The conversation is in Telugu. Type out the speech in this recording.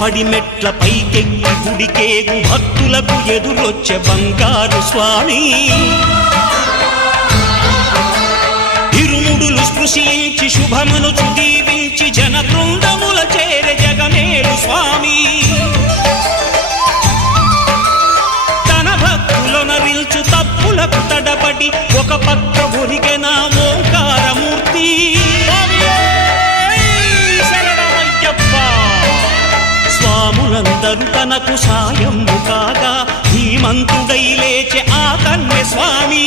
పడిమెట్ల పైకెక్కి గుడికేగు భక్తులకు ఎదురొచ్చే బంగారు స్వామి ఇరుముడులు స్పృశించి శుభమనుచు దీవించి జన బృందముల చేరే జగమేలు స్వామి తన భక్తులొనరిల్చు తప్పులకు తడబడి ఒక పక్క ఒరిగెన ఓంకారమూర్తి స్వాములందరూ తనకు సాయము కాగా ధీమంతుడై లేచే ఆ కన్య స్వామి